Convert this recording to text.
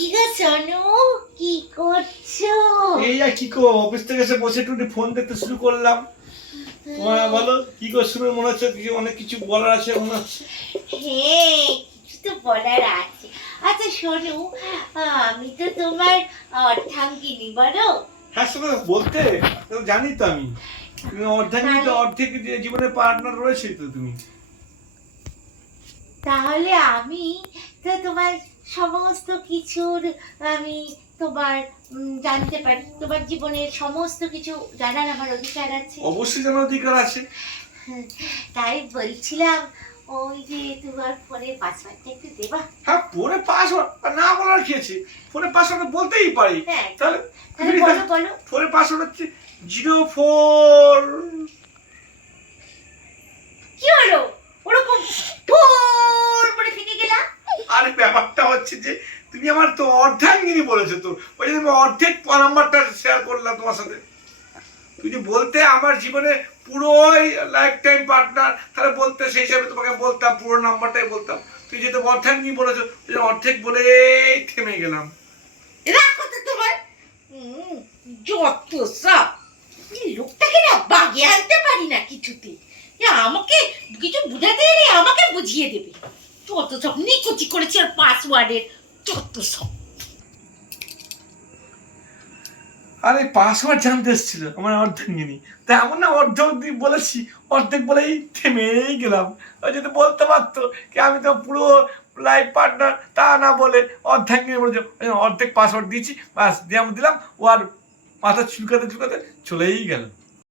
কি গো সোনু কি করছ? এই আর কি কো অফিস থেকে এসে বসে একটু ফোন দেখতে শুরু করলাম। তোমার বলো কি কো মনে হচ্ছে কিছু অনেক কিছু বলার আছে মনে হচ্ছে। হ্যাঁ কিছু তো বলার আছে। আচ্ছা সোনু আমি তো তোমার অর্ধাঙ্গিনী বলো। হ্যাঁ শোনো বলতে জানি তো আমি। তুমি অর্ধেক তো অর্ধেক যে জীবনের পার্টনার রয়েছে তো তুমি। তাহলে আমি তো তোমার সমস্ত কিছুর আমি তোমার জানতে পারি। তোমার জীবনের সমস্ত কিছু জানার আমার অধিকার আছে। অবশ্যই জানার অধিকার আছে। তাই বলছিলাম ওই যে তোমার ফোনের পাসওয়ার্ডটা একটু দেবা? হ্যাঁ ফোনে পাসওয়ার্ড না বলার কি আছে? ফোনে পাসওয়ার্ড বলতেই পারি। হ্যাঁ তাহলে বলো বলো। ফোনের পাসওয়ার্ড হচ্ছে জিরো ফোর কি হলো ওরকম ফোর করে থেকে গেলাম আর ব্যাপারটা হচ্ছে যে, তুমি আমার তো অর্ধাঙ্গিনী বলেছ তো। ওই জন্য আমি অর্ধেক নাম্বারটা শেয়ার করলাম তোমার সাথে। যে বলতে আমার জীবনে পুরোই লাইফ টাইম পার্টনার তাহলে বলতে সেই হিসাবে তোমাকে বলতাম, পুরো নাম্বারটাই বলতাম। তুই যেহেতু অর্ধাঙ্গিনী বলেছ, ওই জন্য অর্ধেক বলেই থেমে গেলাম। তোমার? যত সব। লোকটাকে না বাগে আনতে পারি না কিছুতে আমাকে কিছু বুঝাতে এলে আমাকে বুঝিয়ে দেবে। যত সব নিকুচি করেছে আর পাসওয়ার্ডের যত সব। আরে পাসওয়ার্ড জানতে এসেছিল, আমার অর্ধাঙ্গিনী তা এমন না অর্ধ অব্দি বলেছি, অর্ধেক বলেই থেমেই গেলাম। ওই যদি বলতে পারতো কি আমি তো পুরো লাইফ পার্টনার তা না বলে অর্ধাঙ্গিনী বলেছে। অর্ধেক পাসওয়ার্ড দিয়েছি বাস দিয়ে আমি দিলাম, ও আর মাথা চুলকাতে চুলকাতে চলেই গেল।